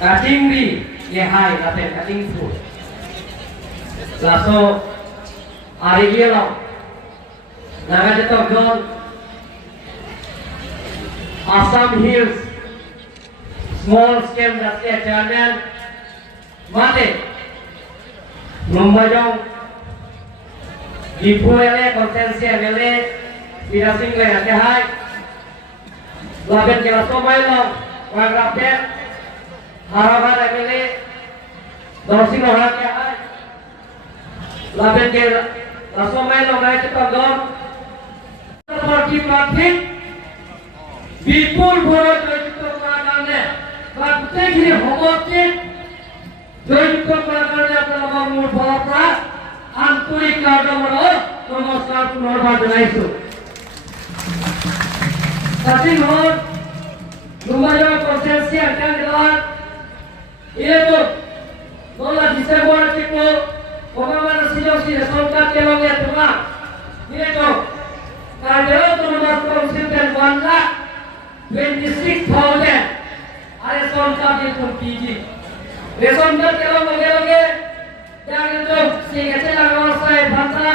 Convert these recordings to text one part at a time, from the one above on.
cutting di ye hai laten cutting food laso ari gelo naga jeto gon Assam Hills small scale industrial channel mate Mumbajong Ibu ele konsensia ele birasing le ate hai laben kela somai lo wagrape harabar ele dorsing lo hake hai laben kela somai lo mai tetagom parti parti বিপুল vote জয়যুক্ত করার কারণে বা গোটেইখিনি সমষ্টিত জয়যুক্ত করার কারণে আপোনালোকৰ মোৰ ফালৰ পৰা আন্তৰিক কাৰ্যমূলক নমস্কাৰ পুনৰবাৰ জনাইছো। কাটিং হ'ল দুমাজৰ কনসেন্সিয়া কেন্দ্ৰৰ এইটো 9 ডিসেম্বৰ থেকে ভগৱান শ্ৰী সৰকাৰ তেলঙ্গে তোমা এইটো কাৰ্যত নম্বৰ কনসেন্সিয়া 1,26,000 রেশন কার্ড দিয়েছেন পিজি রেশন কার্ড কেমন লগে জানেন সে গেছে লাগাওয়ার ভাষা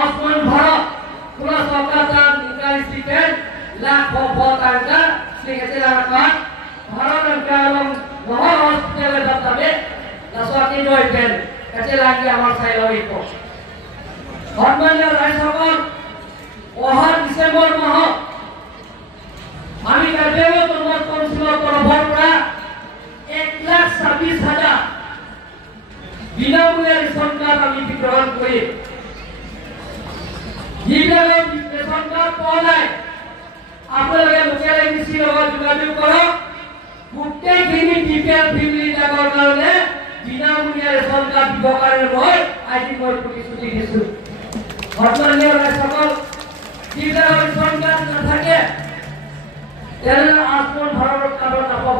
আসমান ভারত পুরো সরকার তার ইনকাম স্টিপেন্ড লাখ টাকা সে গেছে লাগাওয়ার ভারত এবং মহা হসপিটালে যাবে লাসওয়াতি জয়তেন গেছে লাগি আমার সাই লইকো সম্মানীয় রায় সকল ওহার ডিসেম্বর মাহ আমি কার্যত তোমার কনসুলার তৰফৰ পৰা 1,26,000 বিনামূলীয়া ৰেশন কাৰ্ড আমি বিতৰণ কৰি যিবিলাকে ৰেশন কাৰ্ড পোৱা নাই আপোনালোকে লোকেল এমসি লগত যোগাযোগ কৰক গোটেইখিনি ডিপিএল ফেমিলিবিলাকৰ কাৰণে বিনামূলীয়া ৰেশন কাৰ্ড দিবৰ কাৰণে মই আজি প্ৰতিশ্ৰুতি দিছো। সন্মানীয় ৰাইজসকল যিবিলাকৰ ৰেশন কাৰ্ড নাথাকে এৰা আসমান ভাৰত কাৰণ নাপাব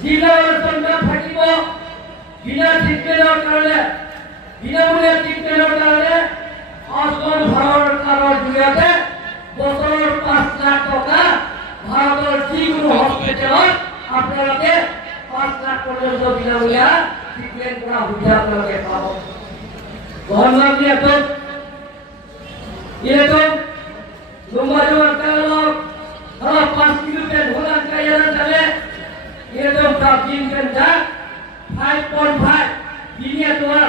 যিবিলাকৰ সন্তান থাকিব বিনা ট্ৰিটমেন্টৰ কাৰণে বিনামূলীয়া ট্ৰিটমেন্টৰ কাৰণে আসমান ভাৰত কাৰণ জৰিয়তে বছৰৰ 5 লাখ টকা ভাৰতৰ যিকোনো হস্পিটেলত আপোনালোকে 5 লাখ পৰ্যন্ত বিনামূলীয়া ট্ৰিটমেন্ট কৰা সুবিধা আপোনালোকে পাব। ধন্যবাদ এইটো লম্বাজৰ কালক kalau 5 kilo pen bulan kaya chale ye to प्राचीन गंजा 5.5 dunia tua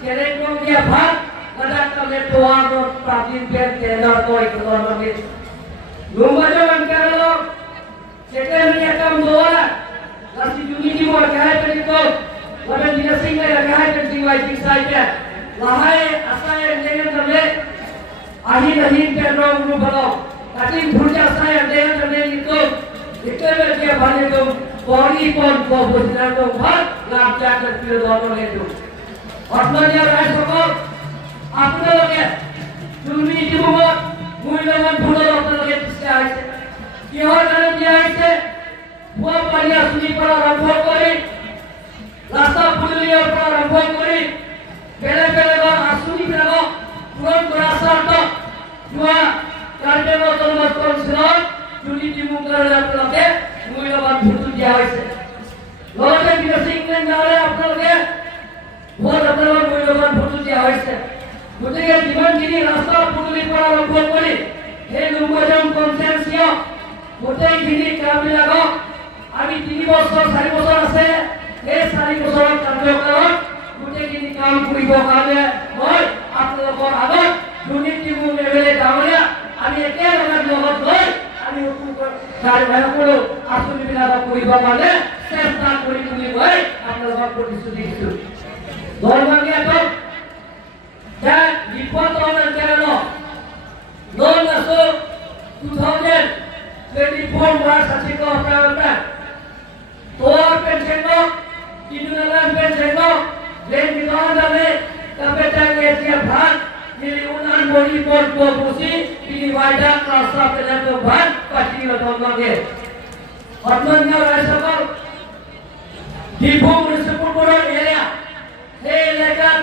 kerek ko dia bhat kada kale tua ro प्राचीन pen tena ko ekonomi lumbajo angkalo sekalinya kam dola lasi unity mo kahay penito wala dia singa kahay penting wai saja lahai asai dengan tale ahin penong lu balo Kating puja saya dengan itu dia balik tu body pun bosan tu bar lapjak terpilih doang itu. Orangnya rais pokok apa lagi? Dunia ini buat mulakan pulau apa lagi disahai. Kior dalam dia itu buat banyak seni para rampok kori, rasa pulia para rampok kori, bela-bela orang asuni bela pulau berasa tu dua কার্যত তোমার consular দুর্নীতি মুক্তর আপনাকে মূল্যবান vote দেওয়া হয়েছে লগতে বিদেশি England যাওয়ারে আপনাকে ভোট আপনার মূল্যবান ভোট দেওয়া হয়েছে গতিকে যিমানখিনি ৰাস্তা পদূলি পৰা আৰম্ভ কৰি সেই লুম্বাজং কনসেন্সিয়া গোটেইখিনি কামবিলাকক আমি 3 বছৰ 4 বছৰ আছে এই 4 বছৰৰ কাৰ্যকালত গোটেইখিনি কাম কৰিবৰ কাৰণে মই আপোনালোকৰ আগত দুৰ্নীতি মুক্ত লেভেলে ডাঙৰীয়া আমি একেলগে লগত লৈ আমি কাৰ্যকৰো আসুনি বিলাক কৰিব কাৰণে চেষ্টা কৰি বুলি মই আপোনালোকক প্ৰতিশ্ৰুতি দিছো। ধৰ্মজ্ঞাত যা বিপদ অনাৰ কাৰণে লোন আছে 2024 মাৰ্চ আছে আপোনাৰ তোৰ পেনশন কিনুনালান পেনশন লেন বিধান দালে কাপেটাং এছিয়া ভাগ Miliunan bodi korporasi ini wajah rasa penentuan pasti letongannya. Orangnya rasakal di municipal area, lekat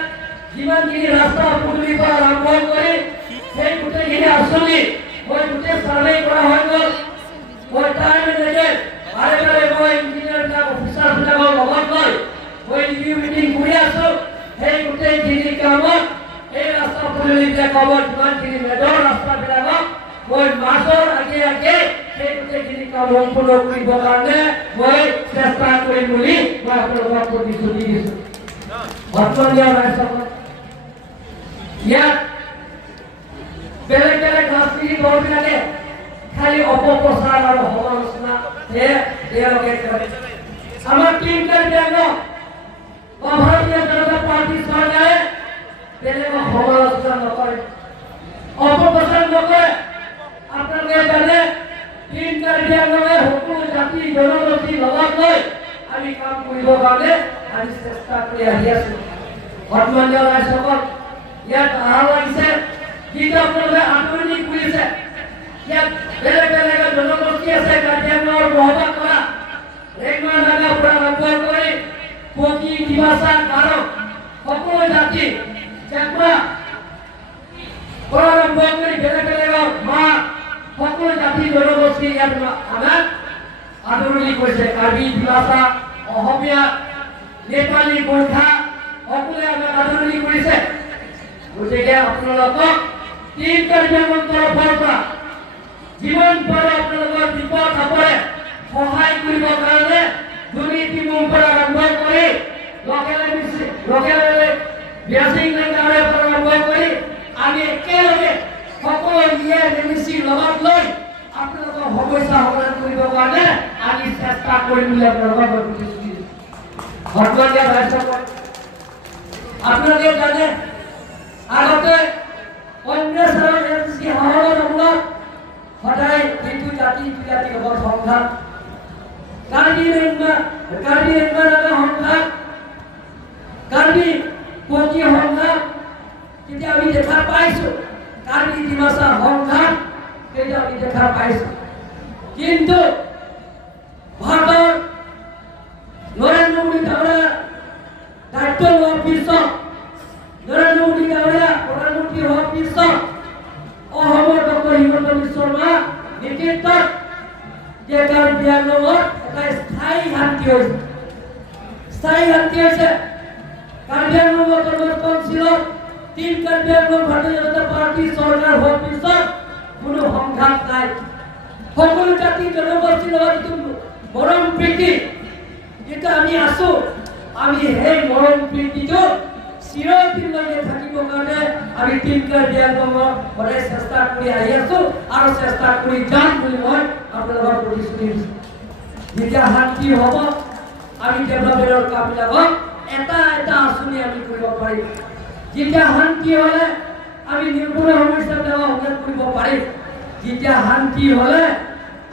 jiman kini rasa putri para rampok kori, putri kini asli, putri survey kora hoyol, time manager, ada engineer ka officer ka খবৰ যিমানখিনি মেদৰ ৰাস্তাবিলাকক মই মাছৰ আগে আগে সেই গোটেইখিনি কাম সম্পূৰ্ণ কৰিবৰ কাৰণে মই চেষ্টা কৰিম বুলি মই আপোনালোকক প্ৰতিশ্ৰুতি দিছোঁ। বৰ্তমানীয় ৰাজ্যসভাত ইয়াত বেলেগ বেলেগ ৰাজনীতি দলবিলাকে খালি অপপ্ৰচাৰ আৰু সমালোচনা তেওঁলোকে কৰে। আমাৰ তিনিটা বিভাগক ভাৰতীয় জনতা পাৰ্টি চৰকাৰে বেলেগক সমালোচনা নকৰে, অপপ্ৰচাৰ নকৰে। আপোনালোকে জানে তিনিটা বিভাগৰে সকলো জাতি জনগোষ্ঠীৰ লগত লৈ আমি কাম কৰিবৰ কাৰণে আমি চেষ্টা কৰি আহি আছোঁ। বৰ্তমানীয় ৰাজ্যসভাত ইয়াত আহা লাগিছে যিটো আপোনালোকে আন্দোলন কৰিছে। ইয়াত বেলেগ বেলেগ জনগোষ্ঠী আছে, কাৰ্যালয়ৰ বহবাস কৰা ৰেগমা নাগা পৰা আৰম্ভ কৰি কোকি ডিমাচা গাৰো সকলো জাতি চেকমা পৰা আৰম্ভ কৰি বেলেগ বেলেগ মা সকলো জাতি জনগোষ্ঠী ইয়াত আমাৰ আদৰণি কৰিছে। কাৰ্বি ডিমাচা অসমীয়া নেপালী গোৰ্খা সকলোৱে আমাক আদৰণি কৰিছে। গতিকে আপোনালোকক তিনিটা বিভাগৰ তৰফৰ পৰা যিমান পাৰে আপোনালোকৰ বিপদ আপদে সহায় কৰিবৰ কাৰণে দুৰ্নীতি মুক্ত আৰম্ভ কৰি লোকেল ব্যাসিং গাঁৱৰে পৰা আৰম্ভ কৰি আমি একেলগে সকলো মিলিমিচি লগত লৈ আপোনালোকৰ সমস্যা সমাধান কৰিবৰ কাৰণে আমি চেষ্টা কৰিম বুলি আপোনালোকক প্ৰতিশ্ৰুতি দিছোঁ। বৰ্তমানীয় ৰাজ্যসভাত আপোনালোকে জানে আগতে কংগ্ৰেছ আৰু এনচিপি শাসনৰ আমোলত সদায় যিটো জাতি লগত সংঘাত, কাৰ্বি সংঘাত, কাৰ্বি কোকি সংঘাত তেতিয়া আমি দেখা পাইছোঁ, কাৰ্বি ডিমাচা সংঘাত তেতিয়া আমি দেখা পাইছোঁ। কিন্তু ভাৰতৰ নৰেন্দ্ৰ মোদী ডাঙৰীয়া দায়িত্ব লোৱাৰ পিছত, নৰেন্দ্ৰ মোদী ডাঙৰীয়া প্ৰধানমন্ত্ৰী হোৱাৰ পিছত অসমৰ ডক্টৰ হিমন্ত বিশ্ব শৰ্মা নেতৃত্বত যে কাৰ্বি আংলঙত এটা স্থায়ী শান্তি হৈছে। কাৰ্বি আংলঙ অট'নমাছ কাউন্সিলত তিন কাৰ্বি আংলঙ ভাৰতীয় জনতা পাৰ্টি চৰকাৰ হোৱাৰ পিছত কোনো সংঘাত নাই। সকলো জাতি জনগোষ্ঠীৰ লগত যিটো মৰম প্ৰীতি যিটো আমি আছোঁ, আমি সেই মৰম প্ৰীতিটো চিৰদিনলৈকে থাকিবৰ কাৰণে আমি তিন কাৰ্বি আংলঙৰ সদায় চেষ্টা কৰি আহি আছোঁ আৰু চেষ্টা কৰি যাম বুলি মই আপোনালোকক প্ৰতিশ্ৰুতি দিছোঁ। যেতিয়া শান্তি হ'ব আমি ডেভেলপমেণ্টৰ কামবিলাকক এটা এটা আঁচনি আমি কৰিব পাৰিম। যেতিয়া শান্তি হ'লে আমি নিবনুৱা সমস্যাবিলাক সমাধান কৰিব পাৰিম। যেতিয়া শান্তি হ'লে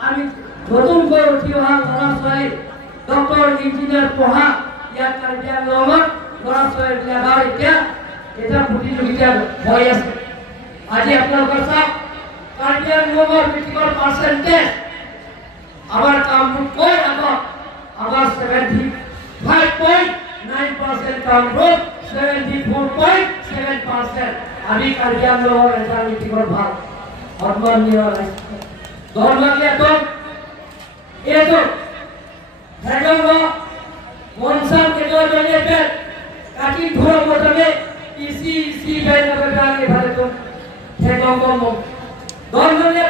আমি নতুনকৈ উঠি অহা ল'ৰা ছোৱালী ডক্টৰ ইঞ্জিনিয়াৰ পঢ়া ইয়াত কাৰ্বি আংলঙত ল'ৰা ছোৱালীবিলাকৰ এতিয়া প্ৰতিযোগিতা হৈ আছে। আজি আপোনালোকৰ চাওক কাৰ্বি আংলঙৰ মেট্ৰিকৰ পাৰ্চেণ্টেজ আমাৰ কামৰূপকৈ আগত, আমাৰ 75.9% কামৰূপ, 74.7% আমি কাৰ্বি আংলঙৰ এটা মেট্ৰিকৰ ভাল সন্মানীয় ধৰ্মীয় এইটো ভেগঙ্গ মনসাম কেটৰ জৰিয়তে কাটি ধৰা মতমে ইসি বাইনাকে ভালে তো ভেগঙ্গ ধর্মীয়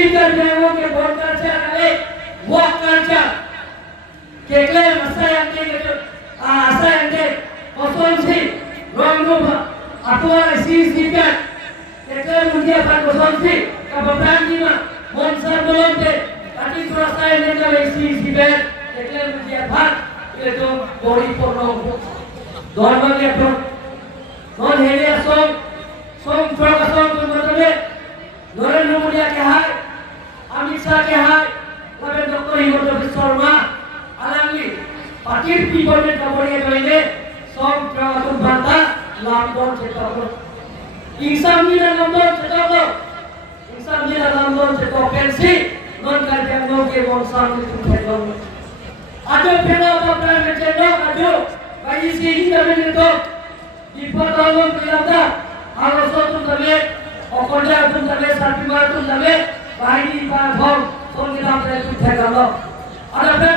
ইন্টার ভেগঙ্গ के बोल कल्चर है वो कल्चर केकले मसायंते के आसायंते पसंसी रंगरूप अथवा सी का केकले मुझे पर पसंसी का बब्रांडी में मनसा बोलते काटी थोड़ा सायंते का सी का केकले मुझे भाग ये तो बड़ी पड़ो धर्मीय तो नॉन हेरिया सोम प्रकाशन तो मतलब नरेंद्र मोदी के हाय अमित शाह के हाय लगे डॉक्टर हिमंत बिश्व शर्मा आलांगी पार्टी पीपल में कबड़े जोइले सोम प्रकाशन बाता लांबोन चेताको इंसानी लांबोन चेताको पेंसी नॉन कार्डियनो के वंशान के खेलो आजो फेला अपना में चेलो आजो भाई सीधी जमीन तो विपदालों पिलाता आलोचना तुम तबे অকলে তুম তবে সার্টিফিকেট তুম তবে বাহিনী বা ঘর কোন দিন আপনি তুম ঠেকালো আর আপনি